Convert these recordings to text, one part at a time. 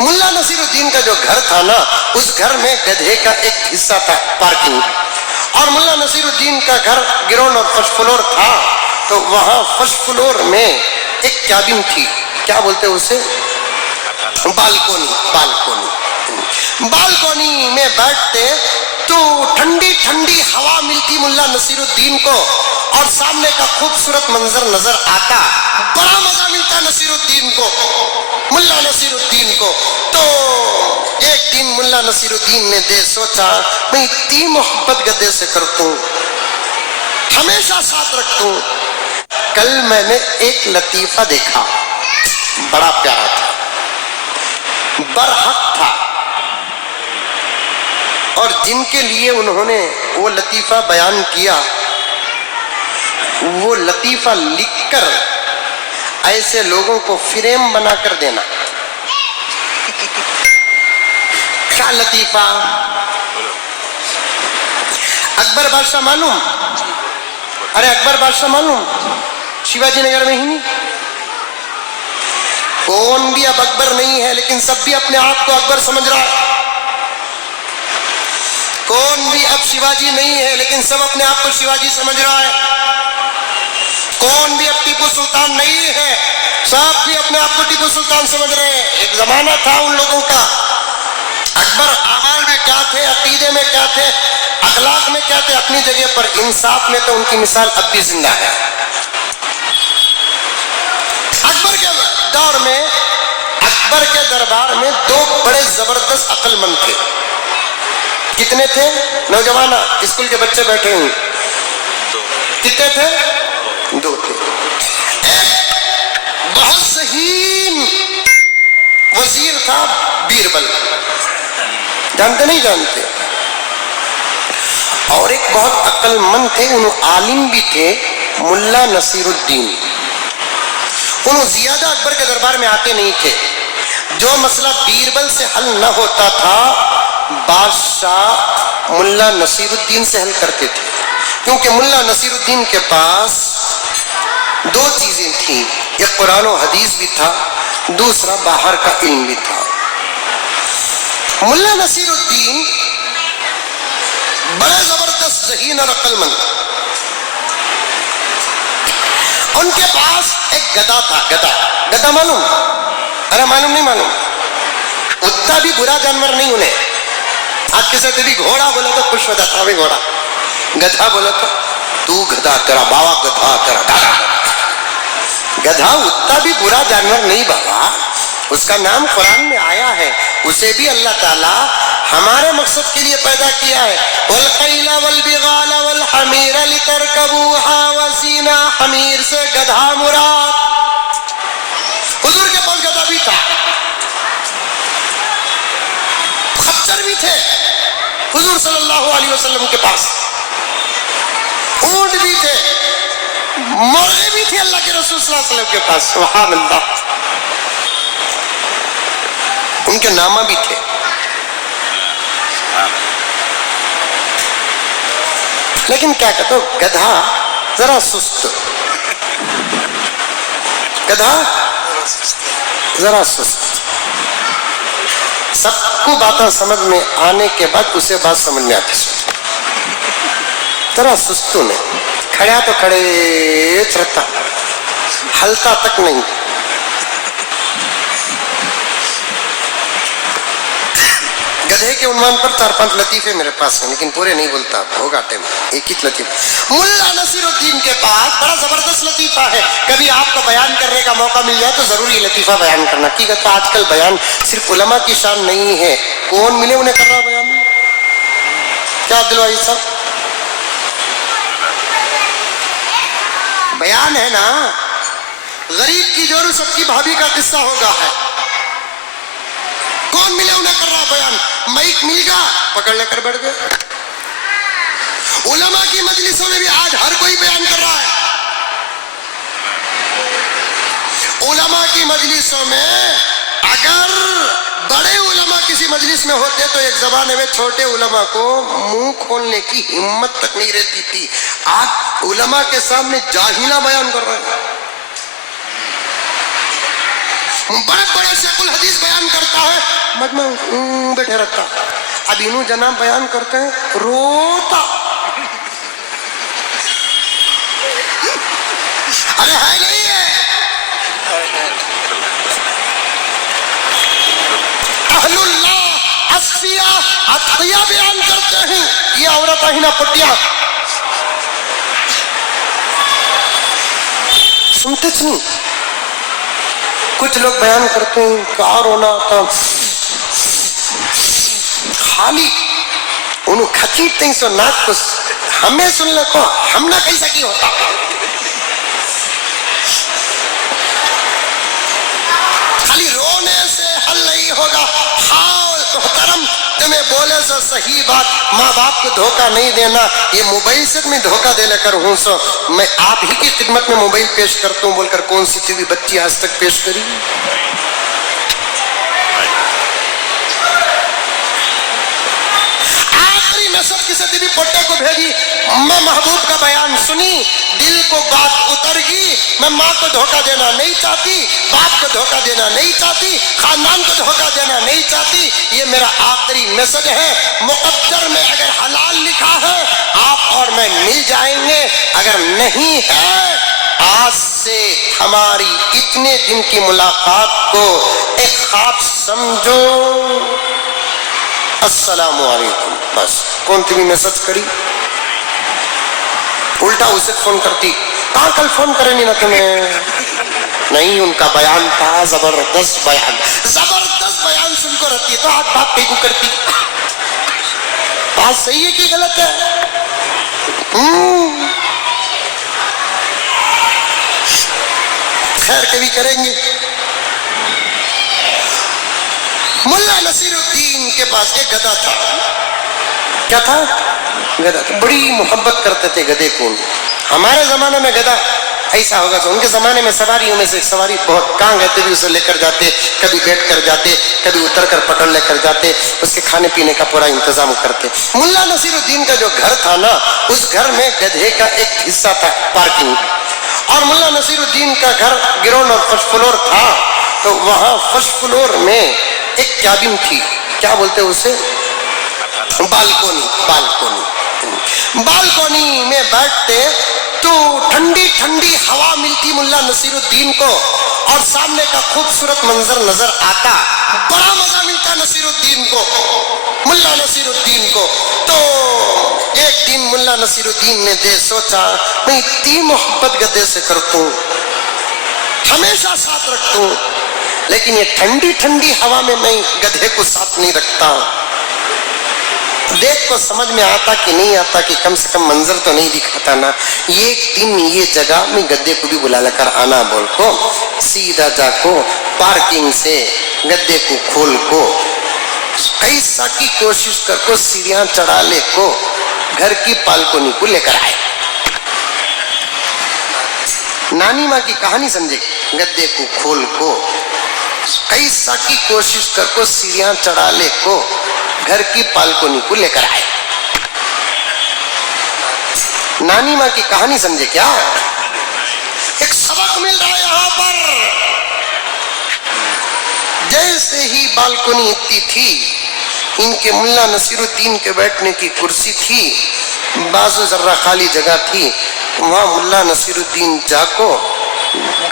मुल्ला नसीर उद्दीन का जो घर था ना, उस घर में गधे का एक हिस्सा था पार्किंग, और मुल्ला नसीर उद्दीन का घर ग्राउंड और फर्स्ट फ्लोर था, तो वहां फर्स्ट फ्लोर में एक कैबिन थी, क्या बोलते उसे, बालकोनी। बालकोनी में बैठते तो ठंडी ठंडी हवा मिलती मुल्ला नसीरुद्दीन को, और सामने का खूबसूरत मंजर नजर आता, बड़ा मजा मिलता नसीरुद्दीन को, मुल्ला नसीरुद्दीन को। तो एक दिन मुल्ला नसीरुद्दीन ने सोचा, मैं इतनी मोहब्बत गधे से करता हूं, हमेशा साथ रखता हूं। कल मैंने एक लतीफा देखा, बड़ा प्यारा था, बरहक था, और जिनके लिए उन्होंने वो लतीफा बयान किया, वो लतीफा लिखकर ऐसे लोगों को फ्रेम बनाकर देना। क्या लतीफा? अकबर बादशाह मालूम? अरे अकबर बादशाह मालूम, शिवाजी नगर में ही नहीं, कौन भी अब अकबर नहीं है, लेकिन सब भी अपने आप को अकबर समझ रहा है। कौन भी अब शिवाजी नहीं है, लेकिन सब अपने आप को शिवाजी समझ रहा है। कौन भी अब टीपू सुल्तान नहीं है, सब भी अपने आप को टीपू सुल्तान समझ रहे हैं। एक जमाना था उन लोगों का, अकबर अमाल में क्या थे, अकीदे में क्या थे, अखलाक में क्या थे, अपनी जगह पर, इंसाफ में तो उनकी मिसाल अब भी जिंदा है। अकबर के दौर में, अकबर के दरबार में दो बड़े जबरदस्त अक्लमंद थे। कितने थे? नौजवाना, स्कूल के बच्चे बैठे हुए, कितने थे? दो थे। एक बहुत सहीन वजीर था बीरबल, जानते नहीं जानते, और एक बहुत अक्लमंद थे, उन्होंने आलिम भी थे, मुल्ला नसीरुद्दीन। उन्होंने ज्यादा अकबर के दरबार में आते नहीं थे। जो मसला बीरबल से हल न होता था, बादशाह मुल्ला नसीरुद्दीन से हल करते थे, क्योंकि मुल्ला नसीरुद्दीन के पास दो चीजें थी, एक कुरान और हदीस भी था, दूसरा बाहर का इल्म भी था। मुल्ला नसीरुद्दीन बड़े जबरदस्त ज़हीन और अक्लमंद, उनके पास एक गधा था। गधा मालूम? अरे मालूम नहीं मालूम, उतना भी बुरा जानवर नहीं उन्हें। आज किसी से भी घोड़ा बोला तो खुश हो जाता है, घोड़ा। गधा बोला तो तू गधा, तेरा बाबा गधा, तेरा दादा गधा। उतना भी बुरा जानवर नहीं बाबा, उसका नाम कुरान में आया है, उसे भी अल्लाह ताला हमारे मकसद के लिए पैदा किया है। वल खैला वल बिगाला वल हमीरा लितरकबूहा वज़ीना, हमीर से गधा मुराद। हुजूर के पास गधा भी था, खच्चर भी थे हुजूर सल्लल्लाहु अलैहि वसल्लम के पास, ऊंट भी थे, मुर्गे भी थे अल्लाह के रसूल सल्लल्लाहु अलैहि वसल्लम के पास। सुभान अल्लाह, उनके नामा भी थे। लेकिन क्या कहते हो, गधा जरा सुस्त, गधा जरा सुस्त। सबको बातें समझ में आने के बाद उसे बात समझ में आती, जरा सुस्तू ने, खड़ा तो खड़े रहता, हलता तक नहीं। गधे के उन्वान पर 4-5 लतीफे मेरे पास हैं, लेकिन पूरे नहीं बोलता, होगा टाइम, एक ही लतीफा। मुल्ला नसीरुद्दीन के पास बड़ा जबरदस्त लतीफा है, कभी आपको बयान करने का मौका मिल जाए तो जरूर ये लतीफा बयान करना। ठीक है, तो आजकल बयान सिर्फ उलमा की शान नहीं है, कौन मिले उन्हें कर रहा बयान? क्या अब्दुल साहब, बयान है ना, गरीब की जोरू सबकी भाभी का किस्सा होगा है, कौन मिले उन्हें कर रहा बयान? माइक मिल गया, पकड़ लेकर बैठ गए। उलमा की मजलिसों में भी आज हर कोई बयान कर रहा है। उलमा की मजलिसों में अगर बड़े उलमा किसी मजलिस में होते तो एक जमाने में छोटे उलमा को मुंह खोलने की हिम्मत तक नहीं रहती थी। आज उलमा के सामने जाहिला बयान कर रहे हैं, बड़े बड़े शेखुल हदीस बयान करता है, मजमा बैठे रहता। अब इन्हों जना बयान करते हैं, रोता। अरे है नहीं है, अहलुल्लाह अस्फिया अत्किया बयान करते हैं, ये औरत ही ना पुटिया सुनते नहीं। कुछ लोग बयान करते हैं क्या रोना था, खाली उन्हें खचीटते सो नाक को हमें सुन ले को हमना कैसा की होता। खाली रोने से हल नहीं होगा। हाल मोहतरम तुम्हें बोले सो सही बात, माँ बाप को धोखा नहीं देना। ये मोबाइल से मैं धोखा दे लेकर हूँ सो मैं आप ही की खिदमत में मोबाइल पेश करता हूँ बोलकर कौन सी टीवी बच्ची आज तक पेश करी। आखिरी मैसेज किसी टीवी पोटे को भेजी, मैं महबूब का बयान सुनी, दिल को बात उतर गई। मैं माँ को धोखा देना नहीं चाहती, बाप को धोखा देना नहीं चाहती, खानदान को धोखा देना नहीं चाहती। ये मेरा आखिरी मैसेज है। मुकद्दर में अगर हलाल लिखा है आप और मैं मिल जाएंगे, अगर नहीं है आज से हमारी इतने दिन की मुलाकात को एक ख्वाब समझो। अस्सलामु अलैकुम। बस कौन तुम्हें मैसेज करी, उल्टा उसे फोन करती, कहाँ कल फोन करे नहीं ना तुम्हें। नहीं, उनका बयान था जबरदस्त बयान, जबरदस्त बयान सुनकर रहती है तो हाथ बात पे को करती। बात सही है कि गलत है? खैर कभी करेंगे। मुल्ला नसीरुद्दीन के पास एक गधा था। क्या था? गधा था। बड़ी मोहब्बत करते थे गधे को। हमारे जमाने में गधा ऐसा होगा तो उनके जमाने में सवारियों में से एक सवारी बहुत कहाँ गए भी उसे लेकर जाते, कभी बैठ कर जाते, कभी उतर कर पकड़ लेकर जाते, उसके खाने पीने का पूरा इंतजाम करते। मुल्ला नसीरुद्दीन का जो घर था ना, उस घर में गधे का एक हिस्सा था पार्किंग, और मुल्ला नसीरुद्दीन का घर ग्राउंड और फर्स्ट फ्लोर था। तो वहां फर्स्ट फ्लोर में एक कैबिन थी, क्या बोलते उसे, बालकोनी। बालकोनी बालकोनी में बैठते तो ठंडी ठंडी हवा मिलती मुल्ला नसीरुद्दीन को, और सामने का खूबसूरत मंजर नजर आता। बड़ा मजा मिलता नसीरुद्दीन को, मुल्ला नसीरुद्दीन को। तो एक दिन मुल्ला नसीरुद्दीन ने सोचा मैं इतनी मोहब्बत गधे से करता हूँ, हमेशा साथ रखता हूँ, लेकिन ये ठंडी ठंडी हवा में मैं गधे को साथ नहीं रखता। देख को समझ में आता कि नहीं आता कि कम से कम मंजर तो नहीं दिखाता ना। ये दिन ये जगह में गद्दे को भी बुला लेकर आना बोल को, सीधा जाको पार्किंग से गद्दे को खोल को ऐसा की कोशिश कर को सीढ़ियां चढ़ा ले को घर की बालकोनी को लेकर आए। नानी माँ की कहानी समझे। गद्दे को खोल को ऐसा की कोशिश कर को सीढ़ियां चढ़ा ले को घर की बालकोनी को लेकर आए। नानी माँ की कहानी समझे क्या? एक सबक मिल रहा है यहाँ पर। जैसे ही बालकोनी इतनी थी, इनके मुल्ला नसीरुद्दीन के बैठने की कुर्सी थी, बाजू जर्रा खाली जगह थी, वहां मुल्ला नसीरुद्दीन जाको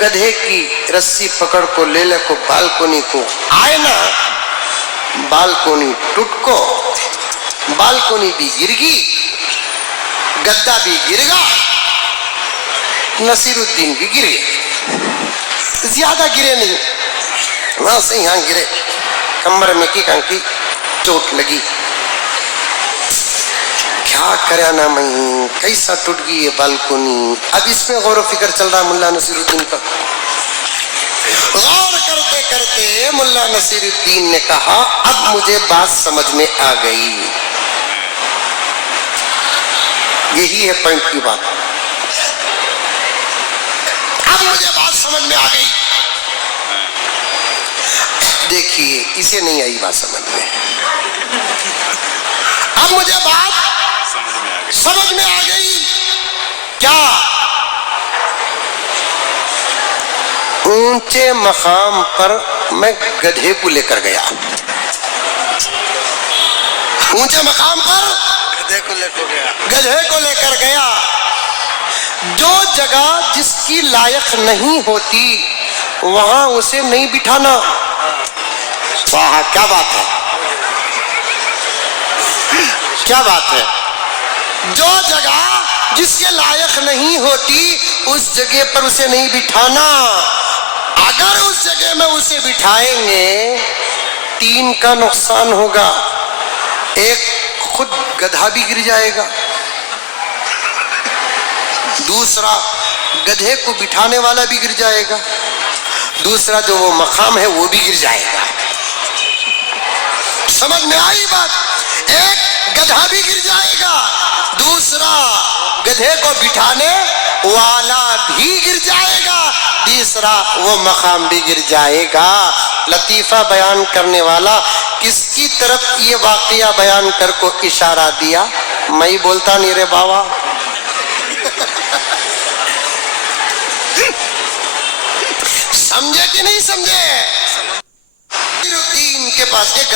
गधे की रस्सी पकड़ को ले ले को बालकोनी को आए ना, बालकोनी टूट को, बालकोनी भी गिर गई, गद्दा भी गिरेगा, नसीरुद्दीन भी गिर गए। ज्यादा गिरे नहीं, वहां से यहां गिरे, कमर में की कंकी चोट लगी। क्या करे ना मैं, कैसा टूट गई ये बालकोनी। अब इसमें गौर फिक्र चल रहा मुल्ला नसीरुद्दीन का। गौर करते करते मुल्ला नसीरुद्दीन ने कहा अब मुझे बात समझ में आ गई। यही है पॉइंट की बात। अब मुझे बात समझ में आ गई। देखिए इसे नहीं आई बात समझ में, अब मुझे बात समझ में आ गई। क्या? ऊंचे मकाम पर मैं गधे को लेकर गया, اونچے مقام پر گدھے کو لے کر گیا. جو جگہ جس کی لائق نہیں ہوتی وہاں اسے نہیں بٹھانا. واہ کیا بات ہے, کیا بات ہے. جو جگہ جس کے لائق نہیں ہوتی اس جگہ پر اسے نہیں بٹھانا. اگر اس جگہ میں اسے بٹھائیں گے 3 کا نقصان ہوگا. ایک خود گدھا بھی گر جائے گا, دوسرا گدھے کو بٹھانے والا بھی گر جائے گا, دوسرا جو وہ مقام ہے وہ بھی گر جائے گا. سمجھ میں آئی بات؟ ایک گدھا بھی گر جائے گا, دوسرا گدھے کو بٹھانے والا بھی گر جائے گا, تیسرا وہ مقام بھی گر جائے گا. لطیفہ بیان کرنے والا کس کی طرف یہ واقعہ بیان کر کو اشارہ دیا؟ میں ہی بولتا نہیں رے بابا. سمجھے کہ نہیں سمجھے؟ 3 کے پاس ایک گدھا